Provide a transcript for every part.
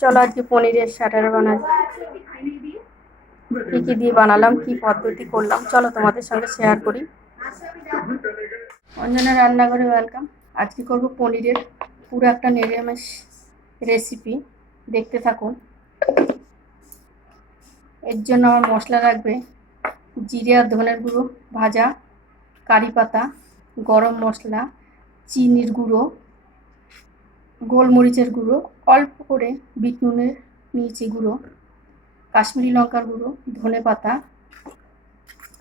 চলো আজকে পনিরের স্টার্টার বানাই। কি কি দিয়ে বানালাম, কি পদ্ধতি করলাম, চলো তোমাদের সঙ্গে শেয়ার করি। অঞ্জনা রান্নাঘরে ওয়েলকাম। আজকে করব পনিরের পুরো একটা নিরামিষ রেসিপি, দেখতে থাকুন। এর জন্য আমার মশলা লাগবে জিরে আর ধনের গুঁড়ো ভাজা, কারি পাতা, গরম মশলা, চিনির গুঁড়ো, গোলমরিচের গুঁড়ো, অল্প করে বিট নুনের নিয়েছি গুঁড়ো, কাশ্মীরি লঙ্কার গুঁড়ো, ধনে পাতা,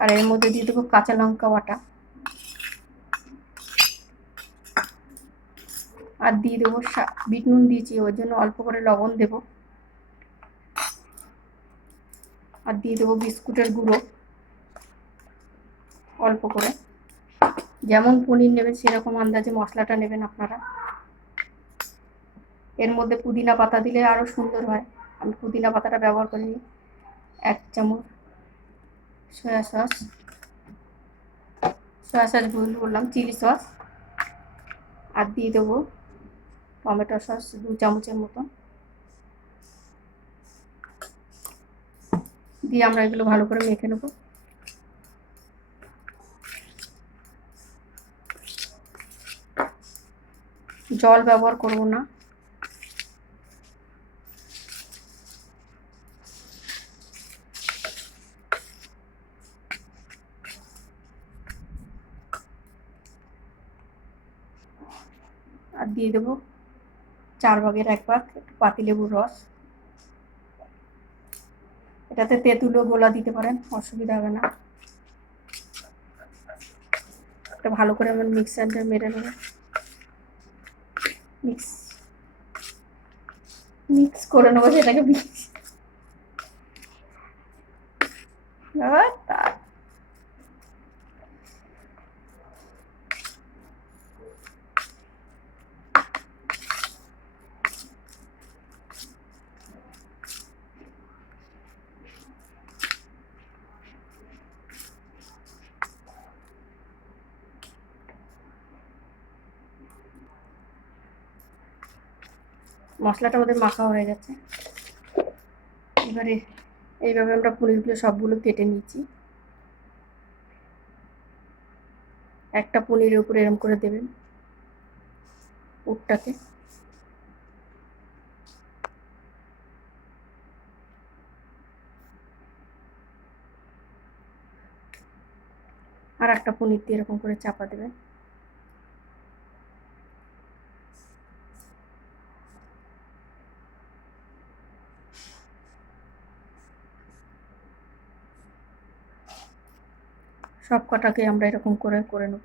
আর এর মধ্যে দিয়ে দেবো কাঁচা লঙ্কা বাটা, আর দিয়ে দেবো বিট নুন দিয়েছি ওই জন্য অল্প করে লবণ দেব, আর দিয়ে দেবো বিস্কুটের গুঁড়ো অল্প করে। যেমন পনির নেবেন সেরকম আন্দাজে মশলাটা নেবেন আপনারা। এর মধ্যে পুদিনা পাতা দিলে আরও সুন্দর হয়, আমি পুদিনা পাতাটা ব্যবহার করিনি। 1 চামচ সয়া সস ভুল বললাম, চিলি সস, আর দিয়ে দেবো টমেটো সস 2 চামচের মতো। দিয়ে আমরা এগুলো ভালো করে মেখে নেব। জল ব্যবহার করব না। আর দিয়ে দেবো 4 ভাগের 1 ভাগ একটু পাতিলেবুর রস। এটাতে তেঁতুলও গোলা দিতে পারেন, অসুবিধা হবে না। এটা ভালো করে আমি মিক্সারটা মেরে নেব। মিক্স করে নেবো সেটাকে। মশলাটা আমাদের মাখা হয়ে গেছে। এবারে এইভাবে আমরা পনিরগুলো সবগুলো কেটে নিয়েছি। একটা পনিরের উপরে এরকম করে দেবেন পুরটাকে। আর একটা পনির দিয়ে এরকম করে চাপা দেবেন। সব কটাকে আমরা এরকম করে করে নেব।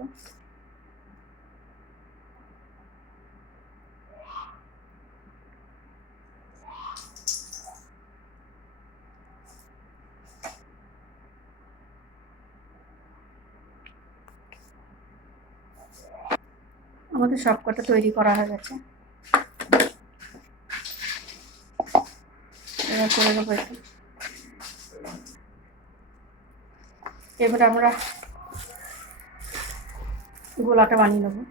আমাদের সব কটা তৈরি করা হয়ে গেছে। এবার করে নেবো একটু। এবার আমরা গোলাটা বানিয়ে নেবো।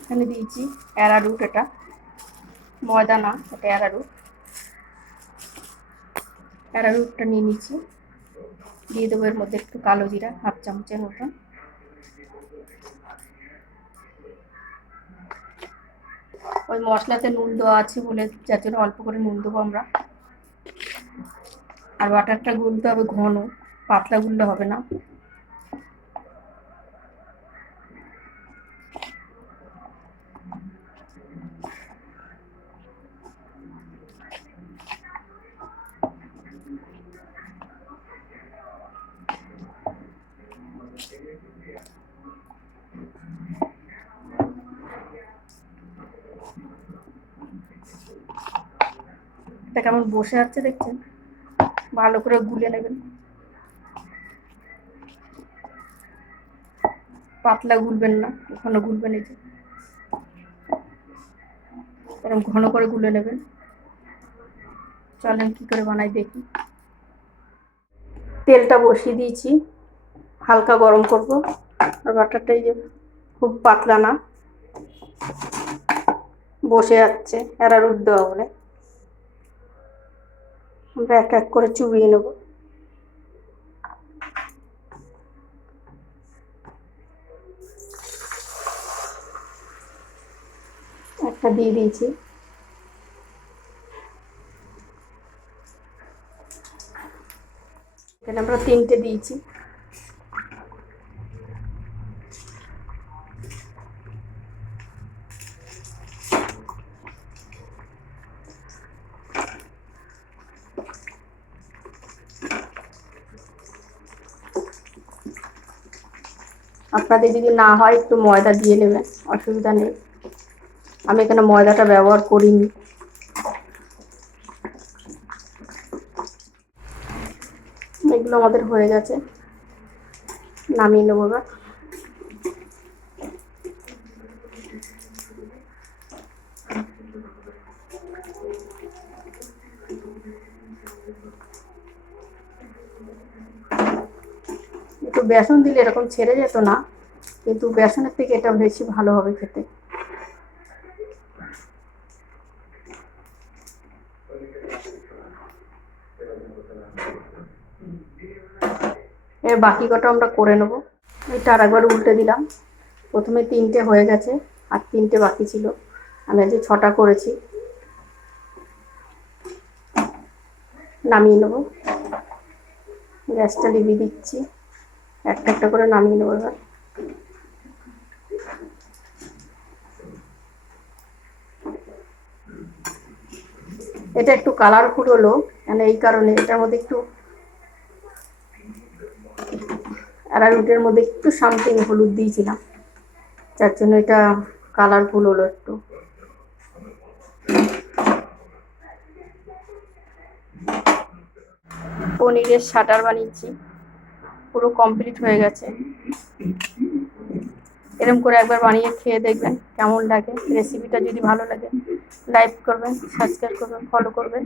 এখানে দিয়েছি অ্যারারুট, এটা ময়দা না, এটা অ্যারারুটটা নিয়ে নিচ্ছি। দিয়ে দেবো এর মধ্যে একটু কালো জিরা 1/2 চামচের মতন। ওই মশলাতে নুন দেওয়া আছে বলে যার জন্য অল্প করে নুন দেবো আমরা। আর বাটারটা গুলতে হবে ঘন, পাতলা গুললে হবে না। এটা কেমন বসে আছে দেখছেন, ভালো করে গুলে নেবেন। পাতলা গুলবেন না, ঘন গুলবেন। এই যে এরকম ঘন করে গুলে নেবেন। চলেন কি করে বানাই দেখি। তেলটা বসিয়ে দিয়েছি, হালকা গরম করব। আর বাটারটা এই যে খুব পাতলা না, বসে যাচ্ছে অ্যারারুট দেওয়া বলে। আমরা এক এক করে চুবিয়ে নেব। একটা দিয়ে দিয়েছি। এখানে আমরা 3টে দিয়েছি। আপনাদের যদি না হয় একটু ময়দা দিয়ে নেবেন, অসুবিধা নেই। আমি এখানে ময়দাটা ব্যবহার করিনি। এগুলো আমাদের হয়ে গেছে, নামিয়ে নেবো এবার। একটু বেসন দিলে এরকম ছেড়ে যেত না, কিন্তু বেসনের থেকে এটা বেশি ভালো হবে খেতে। এর বাকি কটা আমরা করে নেব। এটা আরেকবার উল্টে দিলাম। প্রথমে 3টে হয়ে গেছে, আর 3টে বাকি ছিল। আমি আজকে 6টা করেছি। নামিয়ে নেব। গ্যাসটা লিভিয়ে দিচ্ছি। একটা একটা করে নামিয়ে নেব এবার। এটা একটু কালারফুল হলো, মানে এই কারণে এটার মধ্যে একটু অ্যারারুটের মধ্যে একটু সামথিং হলুদ দিয়েছিলাম, যার জন্য এটা কালারফুল হলো একটু। পনিরের শাটার বানিয়েছি, পুরো কমপ্লিট হয়ে গেছে। এরকম করে একবার বানিয়ে খেয়ে দেখবেন কেমন লাগে। রেসিপিটা যদি ভালো লাগে লাইক করবেন, সাবস্ক্রাইব করবেন, ফলো করবেন।